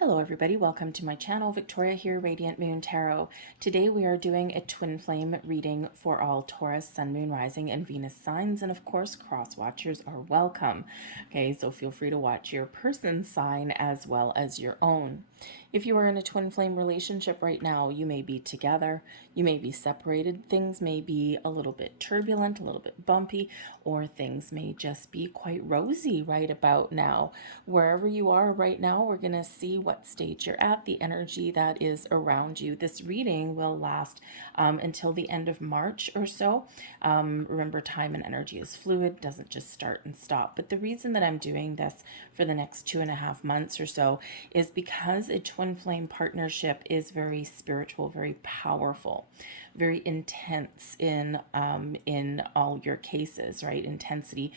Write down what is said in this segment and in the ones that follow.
Hello everybody, welcome to my channel. Victoria here, Radiant Moon Tarot. Today we are doing a twin flame reading for all Taurus, Sun, Moon, Rising, and Venus signs, and of course cross watchers are welcome. Okay, so feel free to watch your person's sign as well as your own. If you are in a twin flame relationship right now, you may be together, you may be separated, things may be a little bit turbulent, a little bit bumpy, or things may just be quite rosy right about now. Wherever you are right now, we're going to see what stage you're at, the energy that is around you. This reading will last until the end of March or so. Remember, time and energy is fluid, doesn't just start and stop. But the reason that I'm doing this for the next 2.5 months or so is because a twin flame partnership is very spiritual, very powerful, very intense in all your cases, right? Intensity,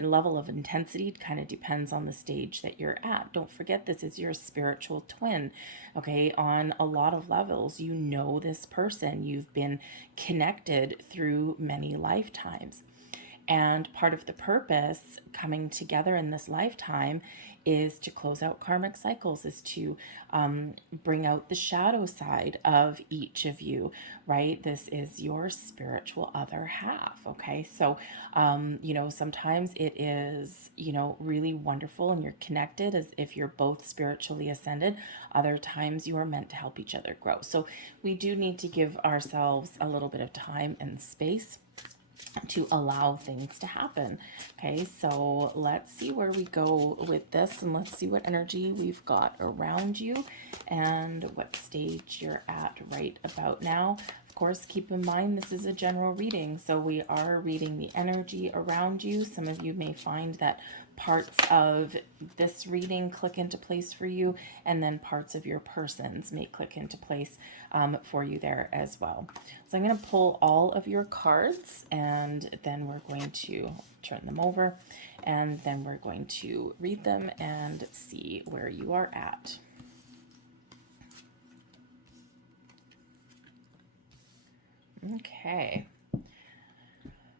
level of intensity kind of depends on the stage that you're at. Don't forget, this is your spiritual twin, okay? On a lot of levels, you know this person. You've been connected through many lifetimes. And part of the purpose coming together in this lifetime is to close out karmic cycles, is to bring out the shadow side of each of you, right? This is your spiritual other half, okay? So, sometimes it is, really wonderful and you're connected as if you're both spiritually ascended. Other times you are meant to help each other grow. So we do need to give ourselves a little bit of time and space to allow things to happen. Okay, so let's see where we go with this, and let's see what energy we've got around you and what stage you're at right about now. Of course, keep in mind this is a general reading, so we are reading the energy around you. Some of you may find that parts of this reading click into place for you, and then parts of your persons may click into place for you there as well. So I'm going to pull all of your cards, and then we're going to turn them over, and then we're going to read them and see where you are at. Okay.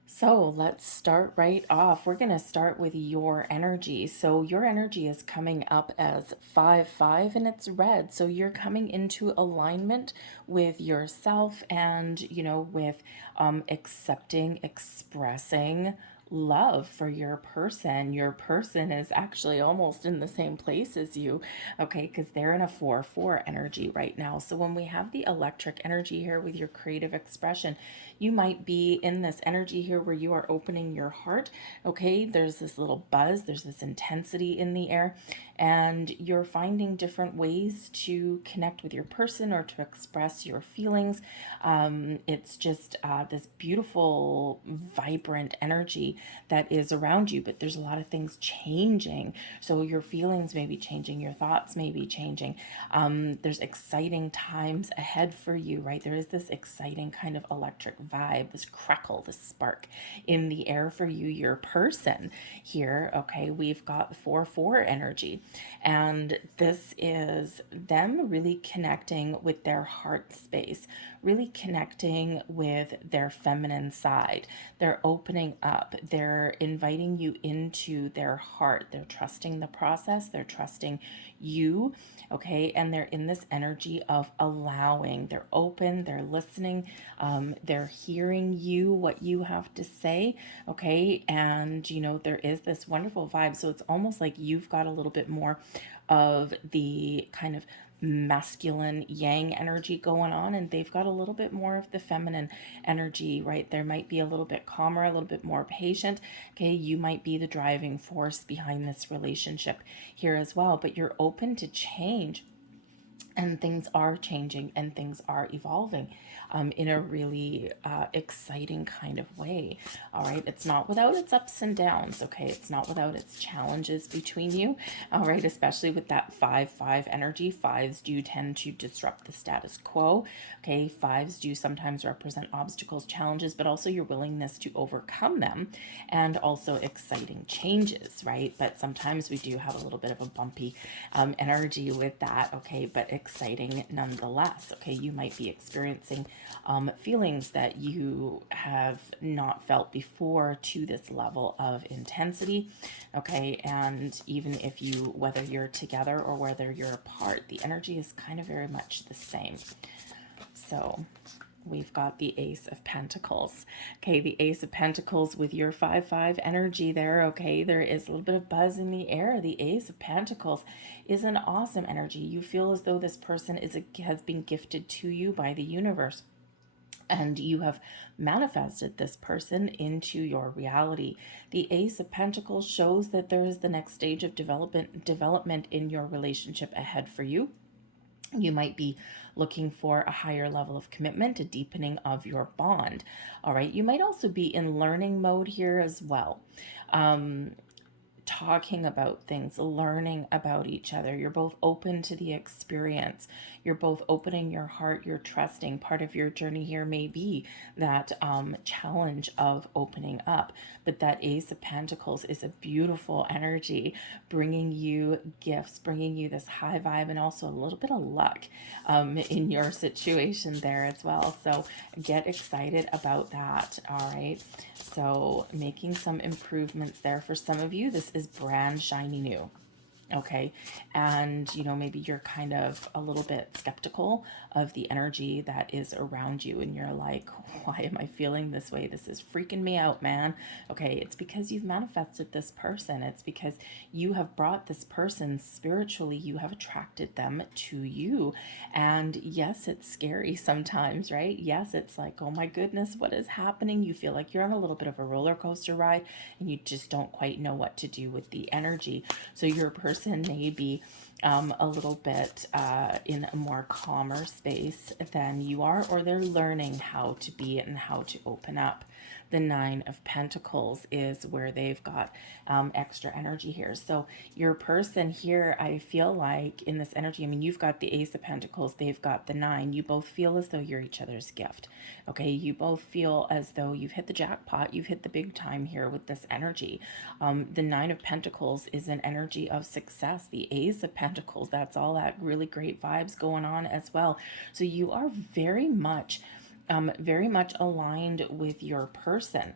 So let's start right off. We're going to start with your energy. So your energy is coming up as 5-5 and it's red. So you're coming into alignment with yourself and, with accepting, expressing love for your person. Your person is actually almost in the same place as you, okay, because they're in a 4-4 energy right now. So when we have the electric energy here with your creative expression, you might be in this energy here where you are opening your heart, okay? There's this little buzz, there's this intensity in the air, and you're finding different ways to connect with your person or to express your feelings. It's just this beautiful, vibrant energy that is around you, but there's a lot of things changing. So your feelings may be changing, your thoughts may be changing. There's exciting times ahead for you, right? There is this exciting kind of electric vibe, this crackle, this spark in the air for you, your person here. Okay, we've got 4-4 energy, and this is them really connecting with their heart space, really connecting with their feminine side. They're opening up, they're inviting you into their heart, they're trusting the process, they're trusting you, okay? And they're in this energy of allowing. They're open, they're listening, they're hearing you, what you have to say, okay? And, there is this wonderful vibe. So it's almost like you've got a little bit more of the kind of masculine yang energy going on, and they've got a little bit more of the feminine energy, right? There might be a little bit calmer, a little bit more patient, okay? You might be the driving force behind this relationship here as well, but you're open to change, and things are changing and things are evolving in a really exciting kind of way. All right, it's not without its ups and downs, okay? It's not without its challenges between you, all right? Especially with that 5-5 energy. Fives do tend to disrupt the status quo, okay? Fives do sometimes represent obstacles, challenges, but also your willingness to overcome them, and also exciting changes, right? But sometimes we do have a little bit of a bumpy energy with that, okay? But exciting nonetheless. Okay, you might be experiencing feelings that you have not felt before to this level of intensity. Okay, and even if you, whether you're together or whether you're apart, the energy is kind of very much the same. So we've got the Ace of Pentacles. Okay, the Ace of Pentacles with your 5-5 energy there. Okay, there is a little bit of buzz in the air. The Ace of Pentacles is an awesome energy. You feel as though this person has been gifted to you by the universe, and you have manifested this person into your reality. The Ace of Pentacles shows that there is the next stage of development in your relationship ahead for you. You might be looking for a higher level of commitment, a deepening of your bond. All right. You might also be in learning mode here as well. Talking about things, learning about each other. You're both open to the experience. You're both opening your heart. You're trusting. Part of your journey here may be that challenge of opening up. But that Ace of Pentacles is a beautiful energy, bringing you gifts, bringing you this high vibe, and also a little bit of luck in your situation there as well. So get excited about that. All right. So making some improvements there for some of you. This is brand shiny new. Okay. And, you know, maybe you're kind of a little bit skeptical of the energy that is around you. And you're like, why am I feeling this way? This is freaking me out, man. Okay. It's because you've manifested this person. It's because you have brought this person spiritually. You have attracted them to you. And yes, it's scary sometimes, right? Yes, it's like, oh my goodness, what is happening? You feel like you're on a little bit of a roller coaster ride and you just don't quite know what to do with the energy. So your person may be a little bit in a more calmer space than you are, or they're learning how to be and how to open up. The Nine of Pentacles is where they've got extra energy here. So your person here, I feel like in this energy, I mean, you've got the Ace of Pentacles, they've got the Nine. You both feel as though you're each other's gift. Okay, you both feel as though you've hit the jackpot, you've hit the big time here with this energy. The Nine of Pentacles is an energy of success. The Ace of Pentacles, that's all that really great vibes going on as well. So you are very much aligned with your person.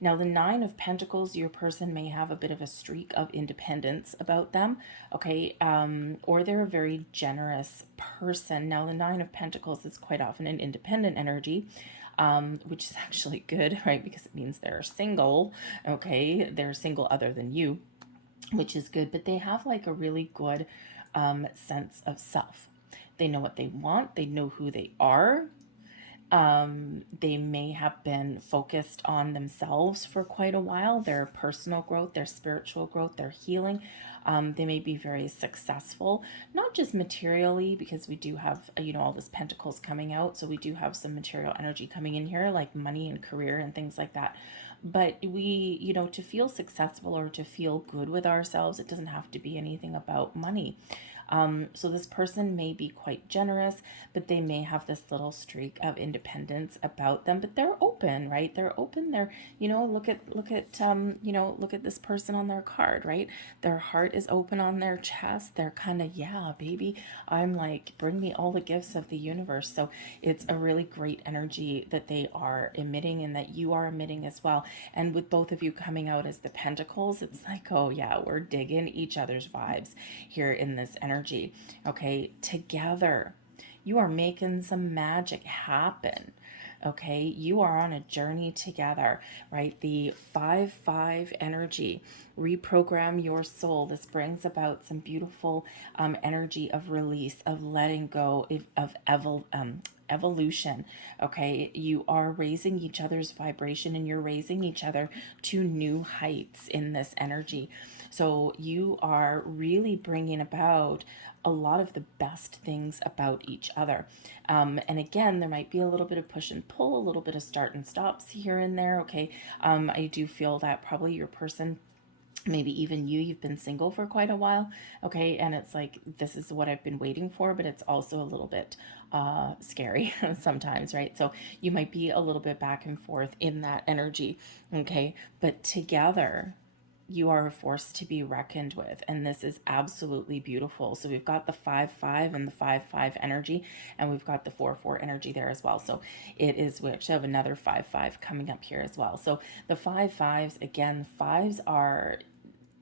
Now, the Nine of Pentacles, your person may have a bit of a streak of independence about them, okay, or they're a very generous person. Now, the Nine of Pentacles is quite often an independent energy, which is actually good, right, because it means they're single, okay, they're single other than you, which is good, but they have like a really good sense of self. They know what they want, they know who they are. They may have been focused on themselves for quite a while, their personal growth, their spiritual growth, their healing. They may be very successful, not just materially, because we do have, you know, all this pentacles coming out. So we do have some material energy coming in here, like money and career and things like that. But we, you know, to feel successful or to feel good with ourselves, it doesn't have to be anything about money. So this person may be quite generous, but they may have this little streak of independence about them, but they're open, right? They're open. They're, you know, look at, you know, look at this person on their card, right? Their heart is open on their chest. They're kind of, yeah, baby, I'm like, bring me all the gifts of the universe. So it's a really great energy that they are emitting and that you are emitting as well. And with both of you coming out as the Pentacles, it's like, oh yeah, we're digging each other's vibes here in this energy. Okay, together you are making some magic happen. Okay, you are on a journey together, right? The 5-5 energy, reprogram your soul. This brings about some beautiful energy of release, of letting go, of evolution. Okay, you are raising each other's vibration and you're raising each other to new heights in this energy. So you are really bringing about a lot of the best things about each other. And again, there might be a little bit of push and pull, a little bit of start and stops here and there. Okay, I do feel that probably your person, maybe even you've been single for quite a while, okay, and it's like, this is what I've been waiting for, but it's also a little bit scary sometimes, right? So you might be a little bit back and forth in that energy, okay, but together you are a force to be reckoned with, and this is absolutely beautiful. So we've got the 5-5 and the 5-5 energy, and we've got the 4-4 energy there as well. So it is, we actually have another 5-5 coming up here as well. So the 5-5s, again, fives are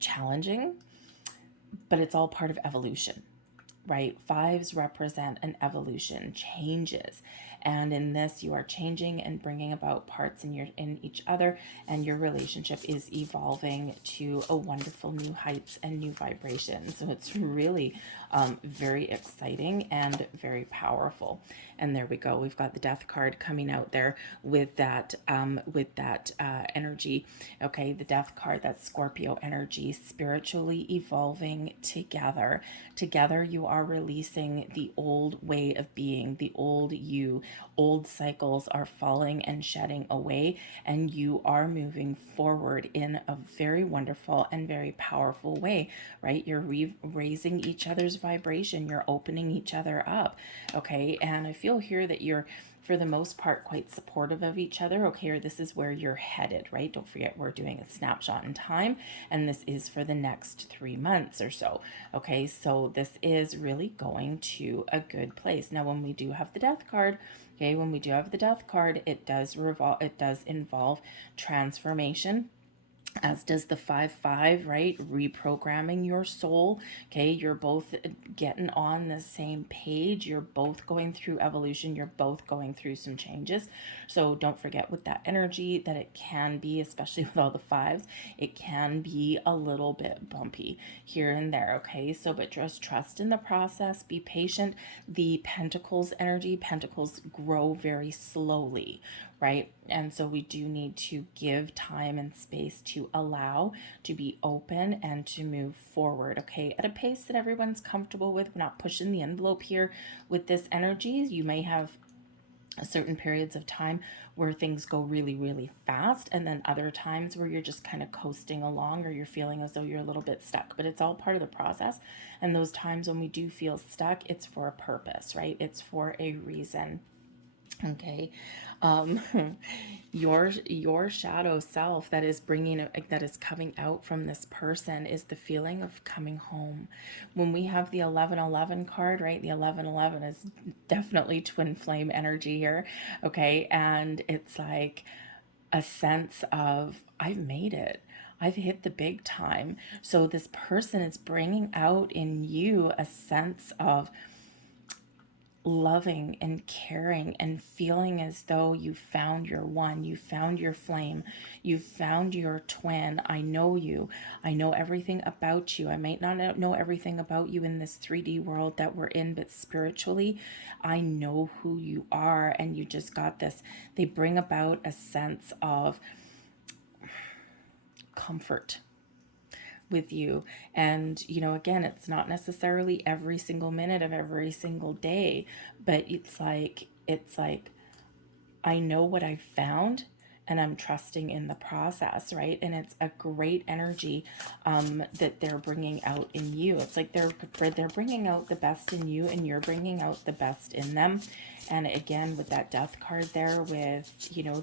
challenging, but it's all part of evolution, right? Fives represent an evolution, changes. And in this, you are changing and bringing about parts in each other, and your relationship is evolving to a wonderful new heights and new vibrations. So it's really very exciting and very powerful. And there we go. We've got the Death card coming out there with that energy. Okay, the Death card, that's Scorpio energy, spiritually evolving together. Together, you are releasing the old way of being, the old you. Old cycles are falling and shedding away, and you are moving forward in a very wonderful and very powerful way, right? You're raising each other's vibration, you're opening each other up, okay? And I feel here that you're, for the most part, quite supportive of each other. Okay, or this is where you're headed, right? Don't forget, we're doing a snapshot in time, and this is for the next 3 months or so. Okay, so this is really going to a good place. Now, when we do have the Death card, okay, when we do have the Death card, it does involve transformation, as does the 5-5, right? Reprogramming your soul. Okay, you're both getting on the same page. You're both going through evolution. You're both going through some changes. So don't forget with that energy that it can be, especially with all the fives, it can be a little bit bumpy here and there. Okay, so but just trust in the process. Be patient. The Pentacles energy, Pentacles grow very slowly, right? And so we do need to give time and space to allow, to be open, and to move forward, okay, at a pace that everyone's comfortable with. We're not pushing the envelope here with this energy. You may have certain periods of time where things go really, really fast, and then other times where you're just kind of coasting along, or you're feeling as though you're a little bit stuck, but it's all part of the process. And those times when we do feel stuck, it's for a purpose, right? It's for a reason. Okay, um, your shadow self that is that is coming out from this person is the feeling of coming home. When we have the 1111 card, right? The 1111 is definitely twin flame energy here. Okay, and it's like a sense of I've made it. I've hit the big time. So this person is bringing out in you a sense of loving and caring and feeling as though you found your one, you found your flame, you found your twin. I know you. I know everything about you. I might not know everything about you in this 3D world that we're in, but spiritually, I know who you are, and you just got this. They bring about a sense of comfort with you. And again, it's not necessarily every single minute of every single day, but it's like I know what I found, and I'm trusting in the process, right? And it's a great energy that they're bringing out in you. It's like they're bringing out the best in you, and you're bringing out the best in them. And again, with that Death card there, with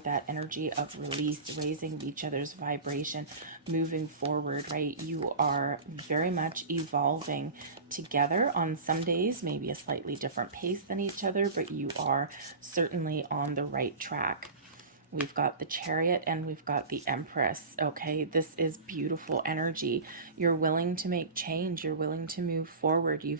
that energy of release, raising each other's vibration, moving forward, right? You are very much evolving together. On some days, maybe a slightly different pace than each other, but you are certainly on the right track. We've got the Chariot and we've got the Empress. Okay, this is beautiful energy. You're willing to make change. You're willing to move forward. You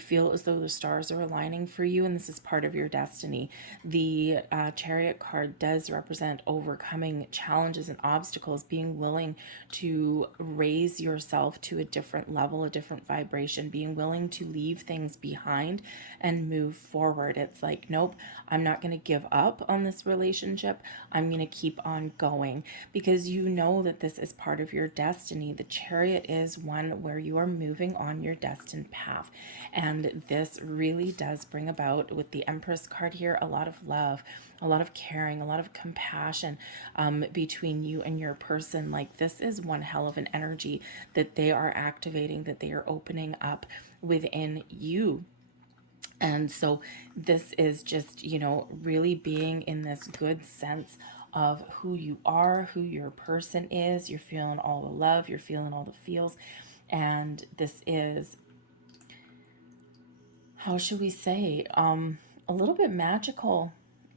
feel as though the stars are aligning for you, and this is part of your destiny. The Chariot card does represent overcoming challenges and obstacles, being willing to raise yourself to a different level, a different vibration, being willing to leave things behind and move forward. It's like, nope, I'm not going to give up on this relationship. I'm going to keep on going, because you know that this is part of your destiny. The Chariot is one where you are moving on your destined path. And this really does bring about, with the Empress card here, a lot of love, a lot of caring, a lot of compassion between you and your person. Like, this is one hell of an energy that they are activating, that they are opening up within you. And so this is just, really being in this good sense of who you are, who your person is. You're feeling all the love, you're feeling all the feels. And this is, how should we say, a little bit magical,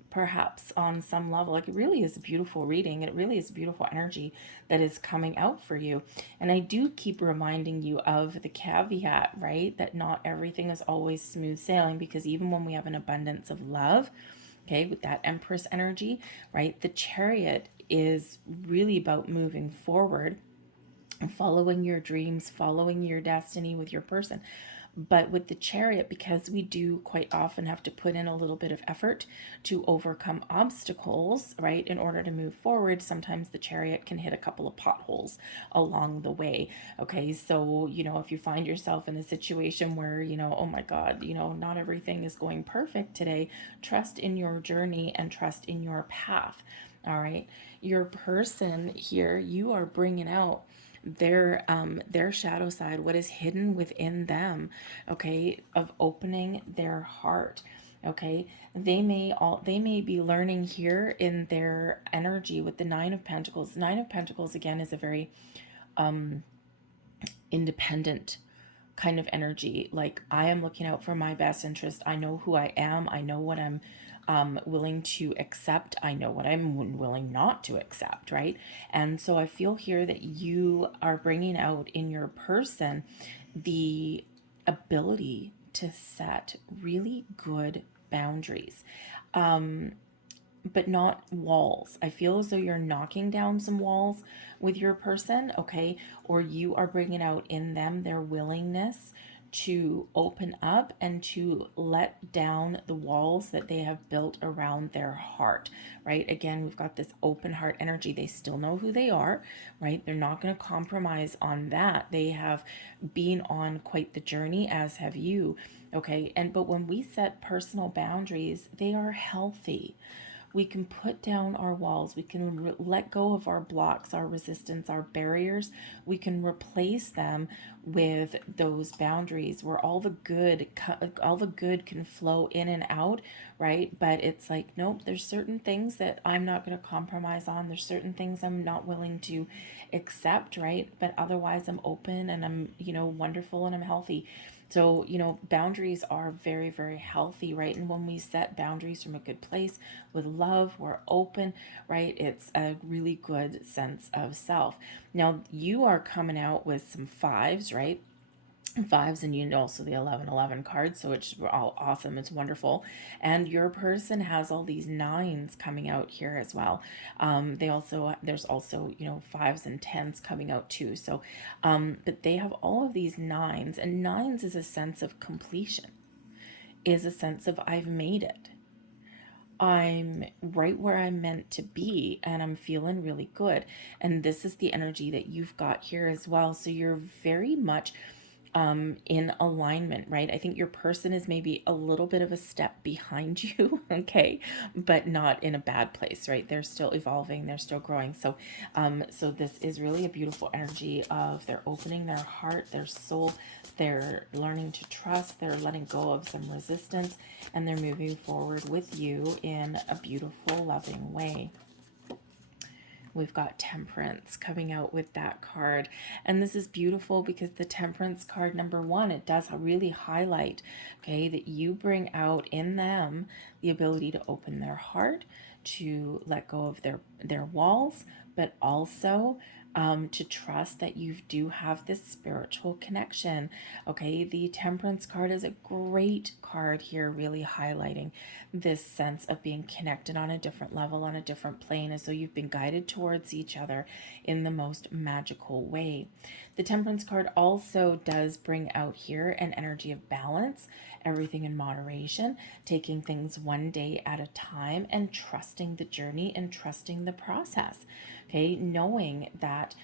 perhaps on some level. Like, it really is a beautiful reading. It really is a beautiful energy that is coming out for you. And I do keep reminding you of the caveat, right? That not everything is always smooth sailing, because even when we have an abundance of love, okay, with that Empress energy, right? The Chariot is really about moving forward, following your dreams, following your destiny with your person. But with the Chariot, because we do quite often have to put in a little bit of effort to overcome obstacles, right, in order to move forward, sometimes the Chariot can hit a couple of potholes along the way. Okay, so, if you find yourself in a situation where, oh my God, not everything is going perfect today, trust in your journey and trust in your path. All right, your person here, you are bringing out their shadow side, what is hidden within them, okay, of opening their heart. Okay, they may be learning here in their energy with the Nine of Pentacles. Nine of Pentacles, again, is a very independent kind of energy. Like, I am looking out for my best interest. I know who I am. I know what I'm willing to accept. I know what I'm willing not to accept, right? And so I feel here that you are bringing out in your person the ability to set really good boundaries. But not walls. I feel as though you're knocking down some walls with your person, okay? Or you are bringing out in them their willingness to open up and to let down the walls that they have built around their heart, right? Again, we've got this open heart energy. They still know who they are, right? They're not going to compromise on that. They have been on quite the journey, as have you, okay? But when we set personal boundaries, they are healthy. We can put down our walls. We can let go of our blocks, our resistance, our barriers. We can replace them with those boundaries where all the good can flow in and out, right? But it's like, nope, there's certain things that I'm not going to compromise on. There's certain things I'm not willing to accept, right? But otherwise I'm open and I'm, wonderful and I'm healthy. So, boundaries are very, very healthy, right? And when we set boundaries from a good place with love, we're open, right? It's a really good sense of self. Now, you are coming out with some fives, right? Fives, and also the 1111 card, so it's all awesome, it's wonderful. And your person has all these nines coming out here as well. There's also fives and tens coming out too. So but they have all of these nines, and nines is a sense of completion, is a sense of I've made it, I'm right where I'm meant to be, and I'm feeling really good. And this is the energy that you've got here as well. So you're very much in alignment, right? I think your person is maybe a little bit of a step behind you, okay, but not in a bad place, right? They're still evolving, they're still growing. So this is really a beautiful energy of they're opening their heart, their soul, they're learning to trust, they're letting go of some resistance, and they're moving forward with you in a beautiful, loving way. We've got Temperance coming out with that card. And this is beautiful because the Temperance card, number one, it does really highlight, okay, that you bring out in them the ability to open their heart, to let go of their walls, but also to trust that you do have this spiritual connection. Okay, the Temperance card is a great card here, really highlighting this sense of being connected on a different level, on a different plane, as though you've been guided towards each other in the most magical way. The Temperance card also does bring out here an energy of balance, everything in moderation, taking things one day at a time, and trusting the journey and trusting the process. Okay, knowing that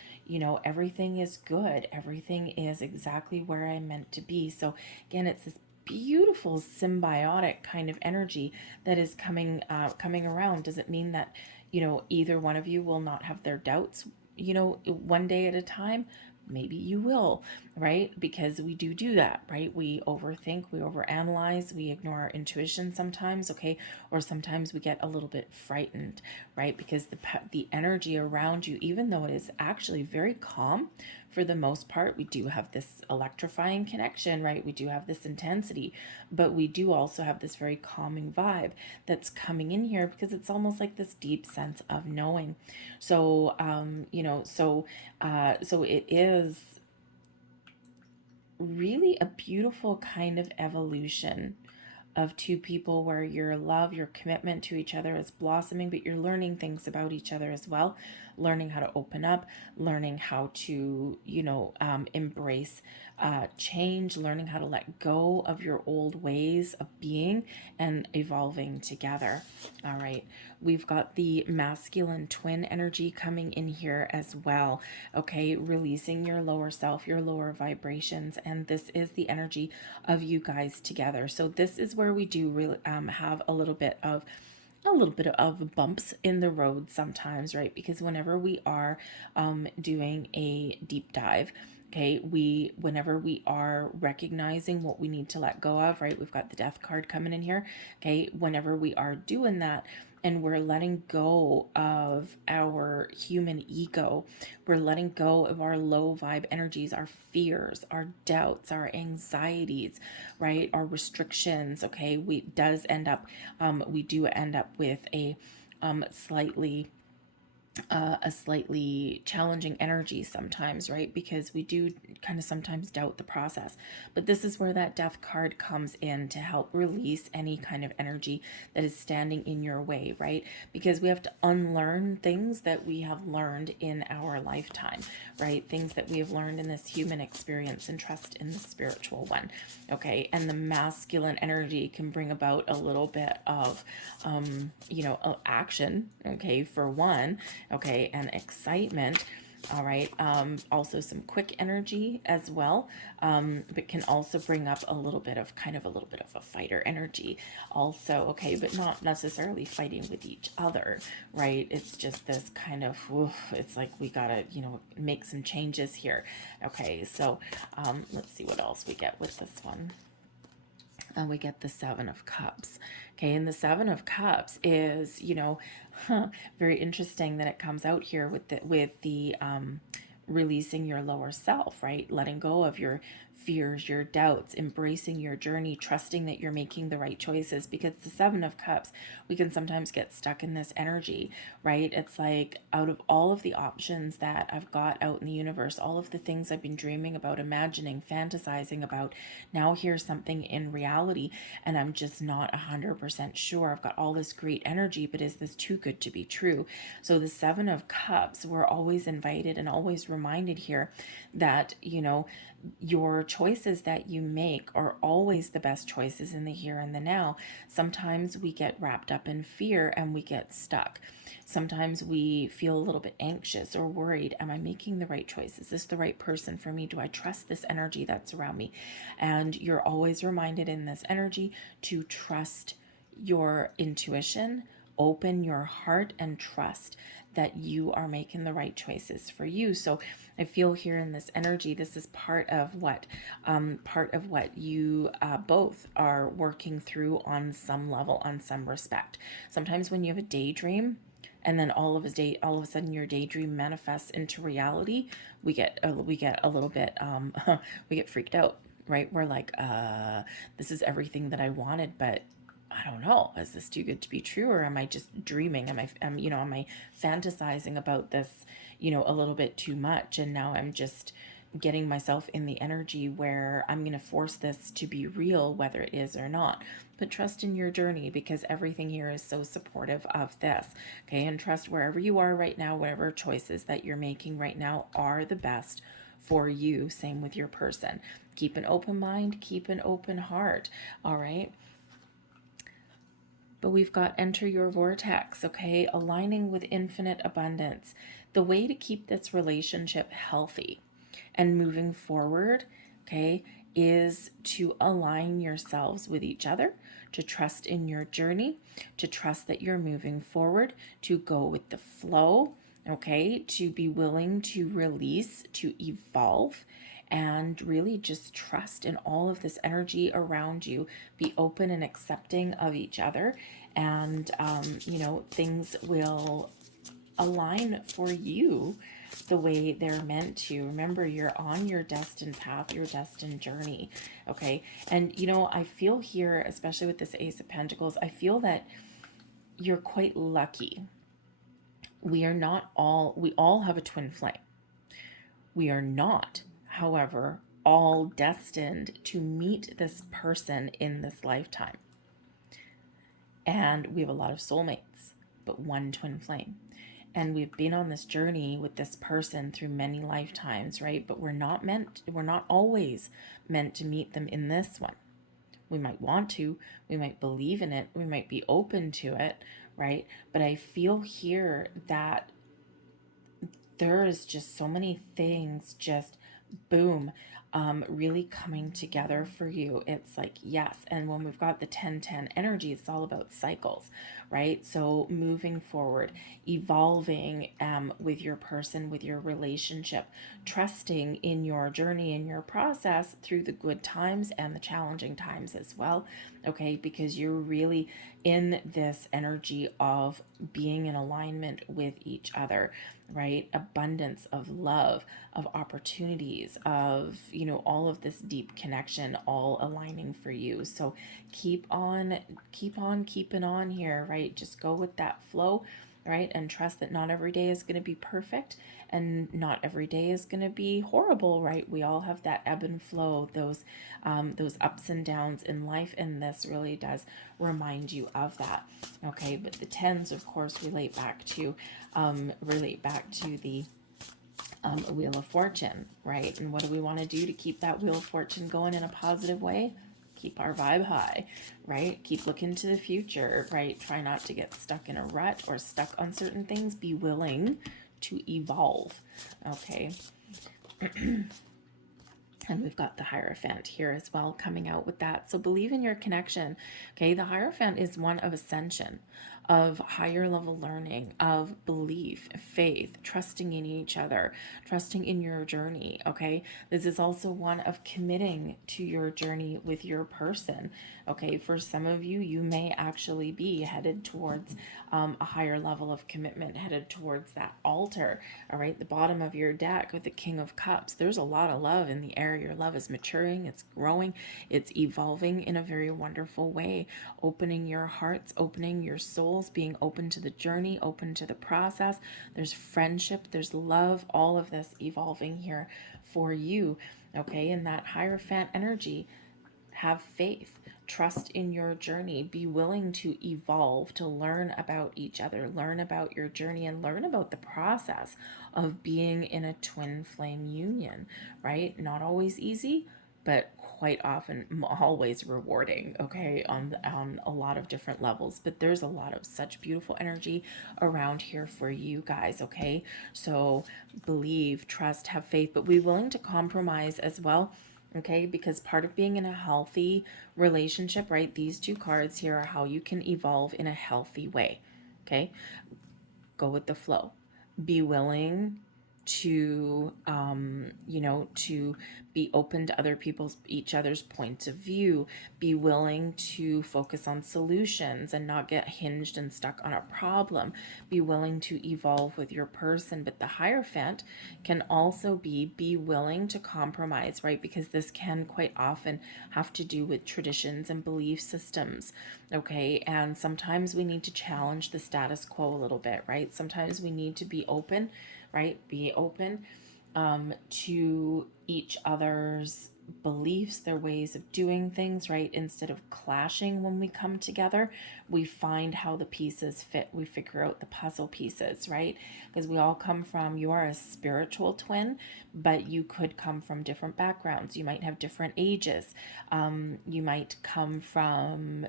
everything is good, everything is exactly where I'm meant to be. So again, it's this beautiful symbiotic kind of energy that is coming around. Does it mean that either one of you will not have their doubts one day at a time? maybe you will, right? Because we do that, right? We overthink, we overanalyze, we ignore our intuition sometimes, okay? Or sometimes we get a little bit frightened, right? Because the energy around you, even though it is actually very calm, for the most part, we do have this electrifying connection, right? We do have this intensity, but we do also have this very calming vibe that's coming in here because it's almost like this deep sense of knowing. So, so it is really a beautiful kind of evolution of two people where your love, your commitment to each other is blossoming, but you're learning things about each other as well, learning how to open up, learning how to, embrace change, learning how to let go of your old ways of being and evolving together. All right. We've got the masculine twin energy coming in here as well. Okay. Releasing your lower self, your lower vibrations. And this is the energy of you guys together. So this is where we do really have a little bit of bumps in the road sometimes, right? Because whenever we are doing a deep dive, okay, whenever we are recognizing what we need to let go of, right? We've got the death card coming in here. Okay, whenever we are doing that and we're letting go of our human ego, we're letting go of our low vibe energies, our fears, our doubts, our anxieties, right? Our restrictions. Okay, we do end up with slightly a slightly challenging energy sometimes, right? Because we do kind of sometimes doubt the process. But this is where that death card comes in to help release any kind of energy that is standing in your way, right? Because we have to unlearn things that we have learned in our lifetime, right? Things that we have learned in this human experience and trust in the spiritual one, okay? And the masculine energy can bring about a little bit of, action, okay, for one, okay, and excitement. All right. Also some quick energy as well, but can also bring up a little bit of a fighter energy also. Okay, but not necessarily fighting with each other, right? It's just this kind of, it's like we gotta, make some changes here. Okay, so let's see what else we get with this one. We get the Seven of Cups. Okay, and the Seven of Cups is, very interesting that it comes out here with the releasing your lower self, right? Letting go of your fears, your doubts, embracing your journey, trusting that you're making the right choices. Because the Seven of Cups, we can sometimes get stuck in this energy, right? It's like, out of all of the options that I've got out in the universe, all of the things I've been dreaming about, imagining, fantasizing about, now here's something in reality, and I'm just not 100% sure. I've got all this great energy, but is this too good to be true? So the Seven of Cups, we're always invited and always reminded here that, your choices that you make are always the best choices in the here and the now. Sometimes we get wrapped up in fear and we get stuck. Sometimes we feel a little bit anxious or worried. Am I making the right choice? Is this the right person for me? Do I trust this energy that's around me? And you're always reminded in this energy to trust your intuition, open your heart, and trust that you are making the right choices for you. So I feel here in this energy, this is part of what you both are working through on some level, on some respect. Sometimes when you have a daydream, and then all of a sudden your daydream manifests into reality, we get a little bit we get freaked out, right? We're like, this is everything that I wanted, but I don't know, is this too good to be true, or am I just dreaming? Am I fantasizing about this, a little bit too much, and now I'm just getting myself in the energy where I'm going to force this to be real, whether it is or not. But trust in your journey, because everything here is so supportive of this. Okay, and trust wherever you are right now, whatever choices that you're making right now are the best for you. Same with your person. Keep an open mind, keep an open heart. All right. But we've got enter your vortex, okay? Aligning with infinite abundance. The way to keep this relationship healthy and moving forward, okay, is to align yourselves with each other, to trust in your journey, to trust that you're moving forward, to go with the flow, okay? To be willing to release, to evolve, and really just trust in all of this energy around you. Be open and accepting of each other, and things will align for you the way they're meant to. Remember, you're on your destined path, your destined journey, okay? And I feel here, especially with this Ace of Pentacles, I feel that you're quite lucky. We all have a twin flame. We are not, however, all destined to meet this person in this lifetime. And we have a lot of soulmates, but one twin flame. And we've been on this journey with this person through many lifetimes, right? But we're not always meant to meet them in this one. We might want to, we might believe in it, we might be open to it, right? But I feel here that there is just so many things just boom, really coming together for you. It's like, yes. And when we've got the 10-10 energy, it's all about cycles, right? So moving forward, evolving with your person, with your relationship, trusting in your journey, in your process through the good times and the challenging times as well, okay? Because you're really in this energy of being in alignment with each other, right? Abundance of love, of opportunities, of, all of this deep connection all aligning for you. So keep on keeping on here, right? Just go with that flow, right? And trust that not every day is going to be perfect and not every day is going to be horrible, right? We all have that ebb and flow, those ups and downs in life, and this really does remind you of that, okay? But the tens, of course, relate back to the Wheel of Fortune, right? And what do we want to do to keep that Wheel of Fortune going in a positive way? Keep our vibe high, right? Keep looking to the future, right? Try not to get stuck in a rut or stuck on certain things. Be willing to evolve, okay? And we've got the Hierophant here as well coming out with that. So believe in your connection. Okay, the Hierophant is one of ascension, of higher level learning, of belief, faith, trusting in each other, trusting in your journey. Okay, this is also one of committing to your journey with your person. Okay, for some of you, you may actually be headed towards a higher level of commitment, headed towards that altar. All right, the bottom of your deck with the King of Cups, there's a lot of love in the air. Your love is maturing, it's growing, it's evolving in a very wonderful way. Opening your hearts, opening your souls, being open to the journey, open to the process. There's friendship, there's love, all of this evolving here for you. Okay, in that Hierophant energy, have faith, trust in your journey, be willing to evolve, to learn about each other, learn about your journey, and learn about the process of being in a twin flame union, right? Not always easy, but quite often always rewarding, okay, on a lot of different levels. But there's a lot of such beautiful energy around here for you guys, okay? So believe, trust, have faith, but be willing to compromise as well. Okay, because part of being in a healthy relationship, right? These two cards here are how you can evolve in a healthy way. Okay, go with the flow. Be willing to to be open to each other's points of view. Be willing to focus on solutions and not get hinged and stuck on a problem. Be willing to evolve with your person. But the Hierophant can also be willing to compromise, right? Because this can quite often have to do with traditions and belief systems, okay? And sometimes we need to challenge the status quo a little bit, right? Sometimes we need to be open, right? Be open to each other's beliefs, their ways of doing things, right? Instead of clashing when we come together, we find how the pieces fit. We figure out the puzzle pieces, right? Because we all come from, you are a spiritual twin, but you could come from different backgrounds. You might have different ages. You might come from,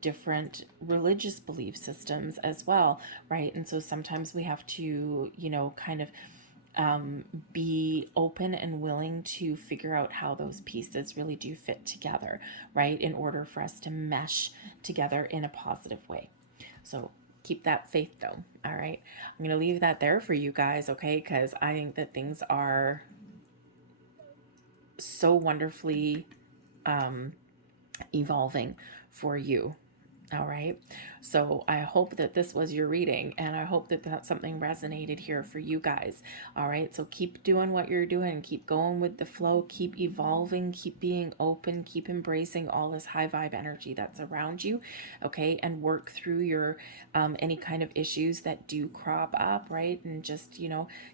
different religious belief systems as well, right? And so sometimes we have to, kind of be open and willing to figure out how those pieces really do fit together, right? In order for us to mesh together in a positive way. So Keep that faith though. All right. I'm going to leave that there for you guys, okay? Because I think that things are so wonderfully evolving for you. All right. So I hope that this was your reading, and I hope that that something resonated here for you guys. All right. So keep doing what you're doing. Keep going with the flow. Keep evolving. Keep being open. Keep embracing all this high vibe energy that's around you. Okay. And work through your any kind of issues that do crop up. Right. And just,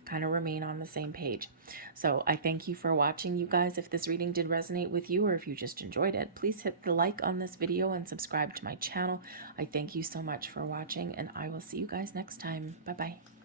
kind of remain on the same page. So I thank you for watching, you guys. If this reading did resonate with you, or if you just enjoyed it, please hit the like on this video and subscribe to my channel. I thank you so much for watching, and I will see you guys next time. Bye bye.